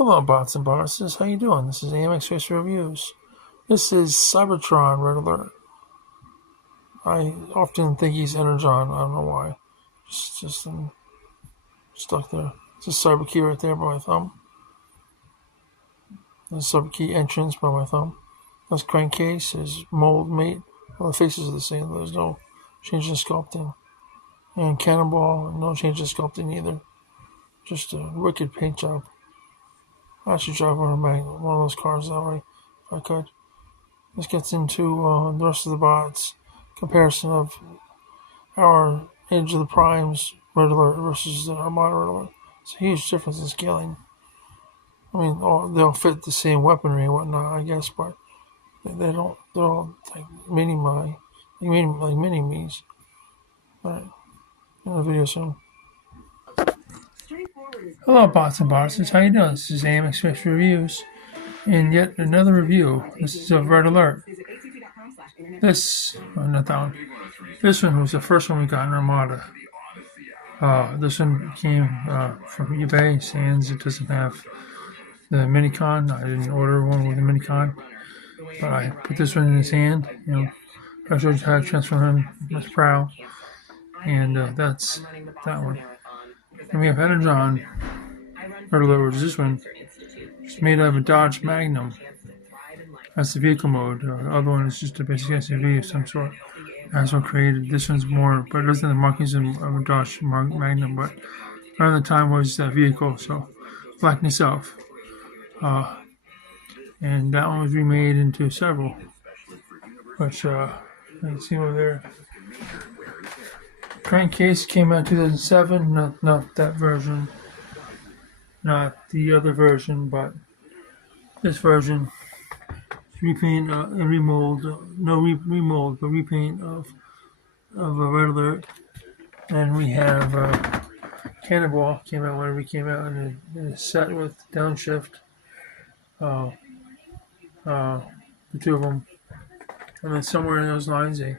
Hello, bots and bosses. How you doing? This is AMXRACER Reviews. This is Cybertron Red Alert. I often think he's Energon. I don't know why. Just stuck there. It's a cyber key right there by my thumb. There's a cyber key entrance by my thumb. This crankcase is mold mate. All the faces are the same. There's no change in sculpting. And Cannonball, no change in sculpting either. Just a wicked paint job. I should drive one of those cars that way if I could. This gets into the rest of the bots. Comparison of our Age of the Primes Red Alert versus the Armada Red Alert. It's a huge difference in scaling. I mean, they'll fit the same weaponry and whatnot, I guess, but they don't. They're all like mini-me's. Alright, in the video soon. Hello, bots and bosses. How you doing? This is AMXRACER Reviews, and yet another review. This is of Red Alert. Not that one. This one was the first one we got in Armada. This one came from eBay, sans it doesn't have the minicon. I didn't order one with a minicon, but I put this one in his hand. I showed you how to transform him, his prow, and that's that one. And we have Energon Red Alert, which is this one. It's made out of a Dodge Magnum. That's the vehicle mode. The other one is just a basic SUV of some sort. That's what created. This one's more, but it doesn't have the markings of a Dodge Magnum. But around the time was that vehicle, so like myself. And that one was remade into several. Which you can see over there. Crankcase came out in 2007. Not that version. Not the other version, but this version. Repaint and remold, remold, but repaint of a Red Alert. And we have Cannonball came out whenever he came out in a set with downshift. The two of them, and then somewhere in those lines they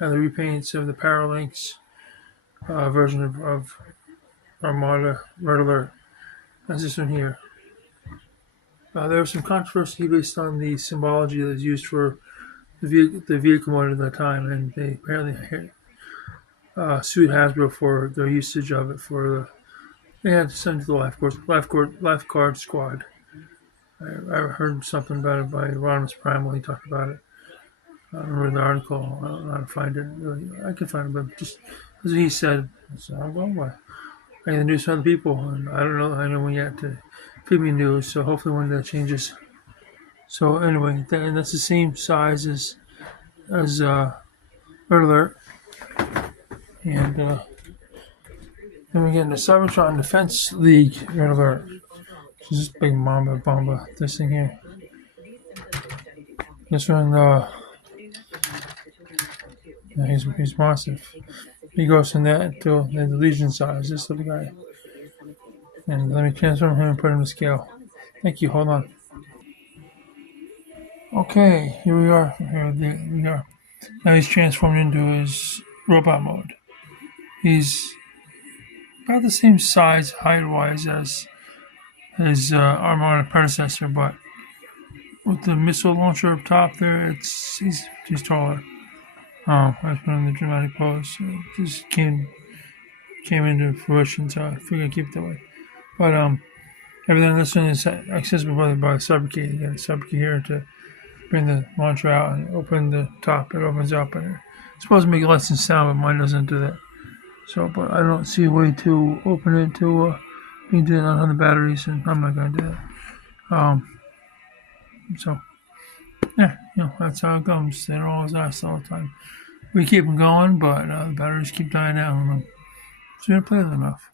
have the repaints of the Paralinks version of Armada Red Alert. That's this one here. There was some controversy based on the symbology that was used for the vehicle mode at that time, and they apparently sued Hasbro for their usage of it. They had to send it to the lifeguard squad. I heard something about it by Rodimus Prime when he talked about it. I don't remember the article. I don't know how to find it. Really, I can find it, but just as he said, so I'm going by. I can do some other people, and I don't know. I know when yet to feed me news, so hopefully one day that changes. So anyway, that's the same size as Red Alert, and then we get into Cybertron Defense League Red Alert. This is big Mamba, this thing here. This one, he's massive. He goes from that to the Legion size, this little guy. And let me transform him and put him to scale. Thank you, hold on. Okay, here we are. Now he's transformed into his robot mode. He's about the same size, height-wise, as his Armada predecessor, but with the missile launcher up top there, he's taller. I was putting the dramatic pose. So it just came into fruition, so I figured I'd keep it that way. But everything in this one is accessible by a cyber key. You got a cyber key here to bring the launcher out and open the top. It opens up, and it's supposed to make less than sound, but mine doesn't do that. So, but I don't see a way to open it to you can do it on the batteries, and I'm not going to do that. So, yeah, that's how it goes. They don't always last all the time. We keep them going, but the batteries keep dying out on them. So we don't play with them enough.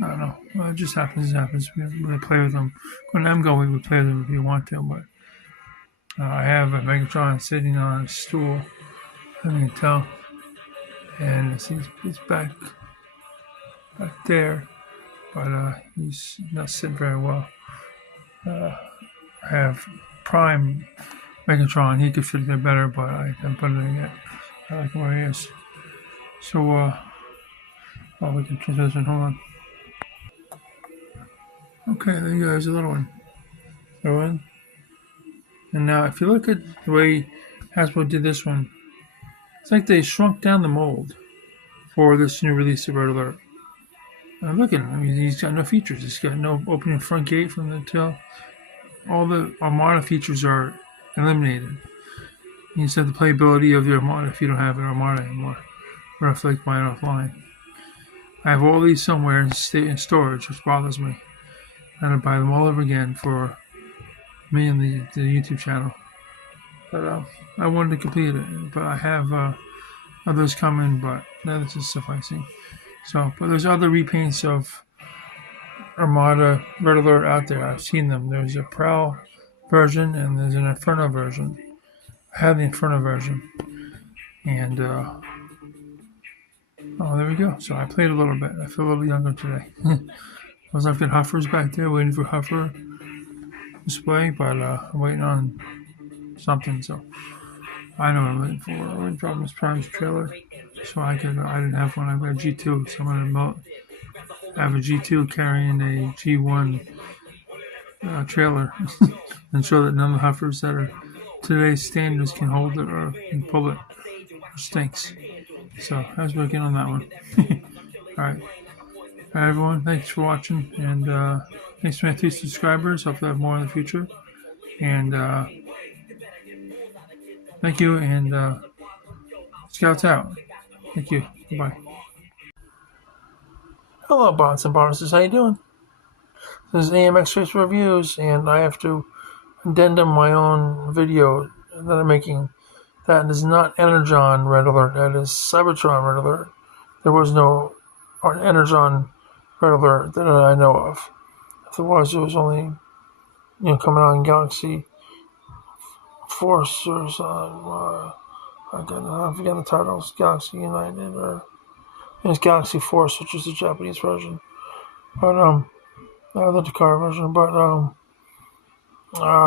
I don't know. Well, it just happens. We really play with them. When I'm going, we play with them if you want to, but I have a Megatron sitting on a stool, as you can tell, and it's back there, but he's not sitting very well. I have Prime Megatron. He could fit there better, but I haven't put it in yet. I like him where he is. So, we can transition. Hold on. Okay, there you go. There's a little one. Go in. And now, if you look at the way Hasbro did this one, it's like they shrunk down the mold for this new release of Red Alert. Look at him. I mean, he's got no features. He's got no opening front gate from the tail. All the Armada features are eliminated. You just have the playability of the Armada if you don't have an Armada anymore. Or if like mine offline. I have all these somewhere in storage, which bothers me. I'm going to buy them all over again for me and the YouTube channel. But I wanted to complete it. But I have others coming, but that is sufficing. So, but there's other repaints of Armada Red Alert out there. I've seen them. There's a Prowl version and there's an Inferno version. I have the Inferno version. And, oh, there we go. So I played a little bit. I feel a little younger today. I was left at Huffer's back there waiting for Huffer display, but I'm waiting on something, so I know what I'm waiting for. I'm waiting for Optimus Prime's trailer. So I didn't have one. I have a G2, so I'm going to have a G2 carrying a G1 trailer and show that none of the Huffers that are today's standards can hold it or can pull it or stinks. So I was working on that one. Alright. Alright, everyone. Thanks for watching. And thanks to my 3 subscribers. Hopefully I have more in the future. And thank you. And Scouts out. Thank you. Bye. Hello, bots and bosses. How you doing? This is AMXRACER Reviews, and I have to addendum my own video that I'm making. That is not Energon Red Alert. That is Cybertron Red Alert. There was no Energon Red Alert that I know of. If there was, it was only coming out in Galaxy Force or something. I'm forgetting the titles. Galaxy United or it's Galaxy Force, which is the Japanese version. But the Dakar version. But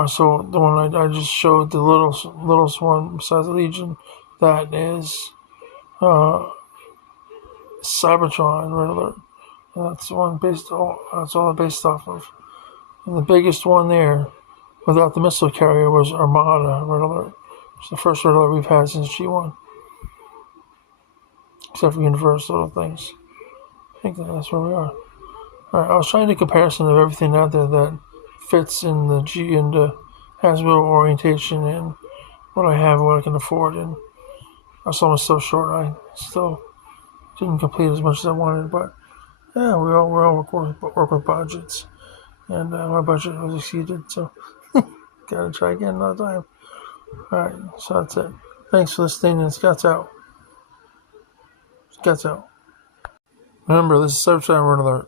so the one I just showed, the littlest one besides the Legion, that is Cybertron Red Alert. And that's the one that's all based off of. And the biggest one there, without the missile carrier, was Armada Red Alert. It's the first Red Alert we've had since G1. Except for Universal things. I think that's where we are. Alright, I was trying to do a comparison of everything out there that fits in the Hasbro orientation and what I have, what I can afford, and I saw myself short. I still didn't complete as much as I wanted, but yeah, we all work with budgets, and my budget was exceeded, so gotta try again another time. Alright, so that's it. Thanks for listening, and Scouts out. Scouts out. Remember, this is Cybertron Red Alert.